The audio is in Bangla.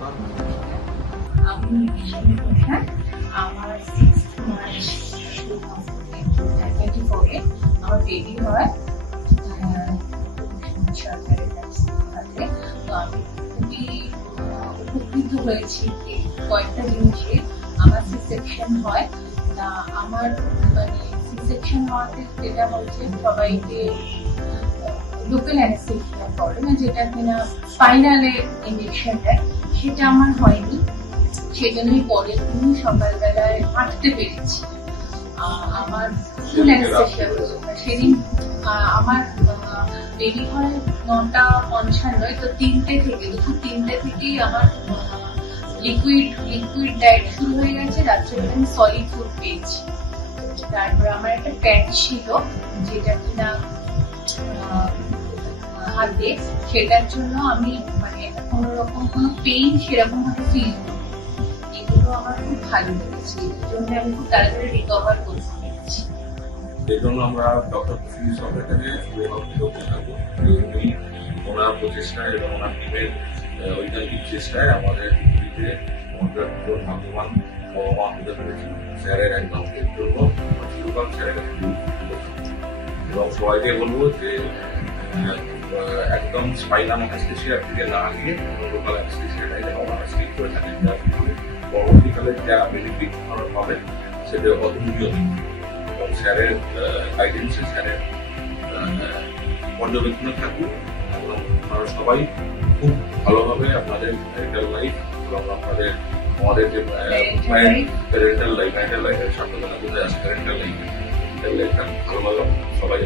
আমি আমার 6th March 2024 আমার বেবি হয় সরকারের কাছে। তো আমি খুবই উপকৃত হয়েছি যে কয়েকটা জিনিসে আমার সি সেকশন হয় না। আমার মানে সি সেকশন হওয়াতে যেটা হচ্ছে সবাইকে লোকাল অ্যানেস্থেসিয়া করে না, যেটা কিনা স্পাইনালে ইনজেকশন দেয়, সেটা আমার হয়নি। সেজন্যই পরের দিন সকালবেলায় হাঁটতে পেরেছি। আমার ফুল অ্যানেস্থেসিয়া সেদিন আমার বেবি হয় 9:55, তো 3টে থেকে দুপুর 3টে থেকেই আমার লিকুইড ডায়েট শুরু হয়ে গেছে। রাত্রেবেলা আমি সলিড ফুড পেয়েছি। তারপর আমার একটা প্যাড ছিল যেটা কিনা হাতে, সেটার জন্য আমি মানে কোনো রকম কোনো পেইন সেরকম ভাবে ফিল করি। এগুলো আমার খুব ভালো লেগেছে, এই জন্য আমি খুব তাড়াতাড়ি রিকভার করতে পেরেছি। এই জন্য আমরা ডক্টর সরকারকে ওনার প্রচেষ্টায় এবং ওনার টিমের ঐকান্তিক চেষ্টায় আমাদের পৃথিবীতে ভাগ্যবান ভগবান হতে পেরেছি। স্যারের একদম জন্য শিরোপাল স্যারের এবং সবাইকে বলবো যে একদম স্পাইনাল অ্যানেস্থেসিয়ার দিকে না গিয়ে লোকাল অ্যানেস্থেসিয়াটাই যেন ওনারা স্টিক করে থাকেন, পরবর্তীকালে যা বেনিফিট হবে সেটা অতুলনীয়। এবং স্যারের গাইডেন্সে স্যারের পর্যবেক্ষণে থাকুক এবং আপনারা সবাই খুব ভালোভাবে আপনাদের মেডিকেল লাইফ এবং আমাদের যে প্যারেন্টাল লাইফের সাথে বোঝা আছে প্যারেন্টাল লাইফ ভালোভাবে সবাই